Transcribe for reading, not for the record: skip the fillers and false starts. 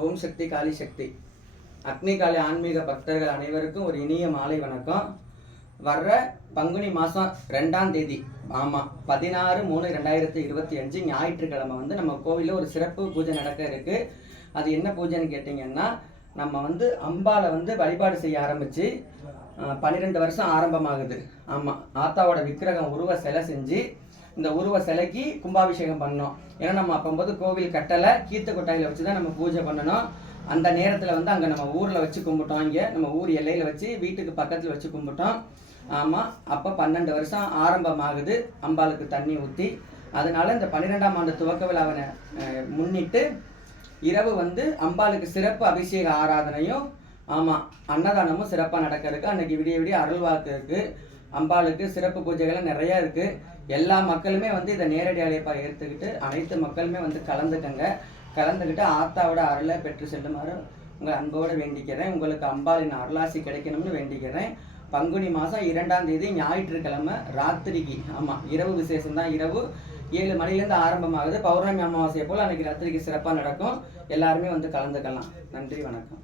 ஓம் சக்தி காளி சக்தி. அக்னி காளி ஆன்மீக பக்தர்கள் அனைவருக்கும் ஒரு இனிய மாலை வணக்கம். வர்ற பங்குனி மாதம் 2ஆம் தேதி, ஆமாம் 16/3/2025 ஞாயிற்றுக்கிழமை நம்ம கோவிலில் ஒரு சிறப்பு பூஜை நடக்க இருக்குது. அது என்ன பூஜைன்னு கேட்டிங்கன்னா, நம்ம அம்பாவை வழிபாடு செய்ய ஆரம்பித்து 12 வருஷம் ஆரம்பமாகுது. ஆமாம், ஆத்தாவோட விக்கிரகம் உருவ சிலை செஞ்சு இந்த உருவ சிலைக்கு கும்பாபிஷேகம் பண்ணோம். ஏன்னா நம்ம அப்போது கோவில் கட்டலை, கீர்த்த கொட்டாயில் வச்சு தான் நம்ம பூஜை பண்ணணும். அந்த நேரத்தில் அங்கே நம்ம ஊரில் வச்சு கும்பிட்டோம். இங்கே நம்ம ஊர் எல்லையில் வச்சு வீட்டுக்கு பக்கத்தில் வச்சு கும்பிட்டோம். ஆமாம், அப்போ 12 வருஷம் ஆரம்பமாகுது அம்பாளுக்கு தண்ணி ஊற்றி. அதனால இந்த 12ஆம் ஆண்டு துவக்க விழாவை முன்னிட்டு இரவு அம்பாளுக்கு சிறப்பு அபிஷேக ஆராதனையும் ஆமாம் அன்னதானமும் சிறப்பாக நடக்கிறதுக்கு அன்றைக்கி விடிய விடிய அருள்வாக்கு இருக்குது. அம்பாளுக்கு சிறப்பு பூஜைகள் நிறையா இருக்குது. எல்லா மக்களுமே இதை நேரடி அழைப்பாக ஏற்றுக்கிட்டு அனைத்து மக்களுமே கலந்துக்கிட்டு ஆத்தாவோட அருளை பெற்று செல்லுமாறு உங்கள் அன்போடு வேண்டிக்கிறேன். உங்களுக்கு அம்பாளின் அருளாசி கிடைக்கணும்னு வேண்டிக்கிறேன். பங்குனி மாதம் 2ஆம் தேதி ஞாயிற்றுக்கிழமை ராத்திரிக்கு, ஆமாம் இரவு விசேஷம் தான். இரவு 7 மணிலேருந்து ஆரம்பமாகுது. பௌர்ணமி அமாவாசையை போல் அன்றைக்கி ராத்திரிக்கு சிறப்பாக நடக்கும். எல்லாருமே கலந்துக்கலாம். நன்றி, வணக்கம்.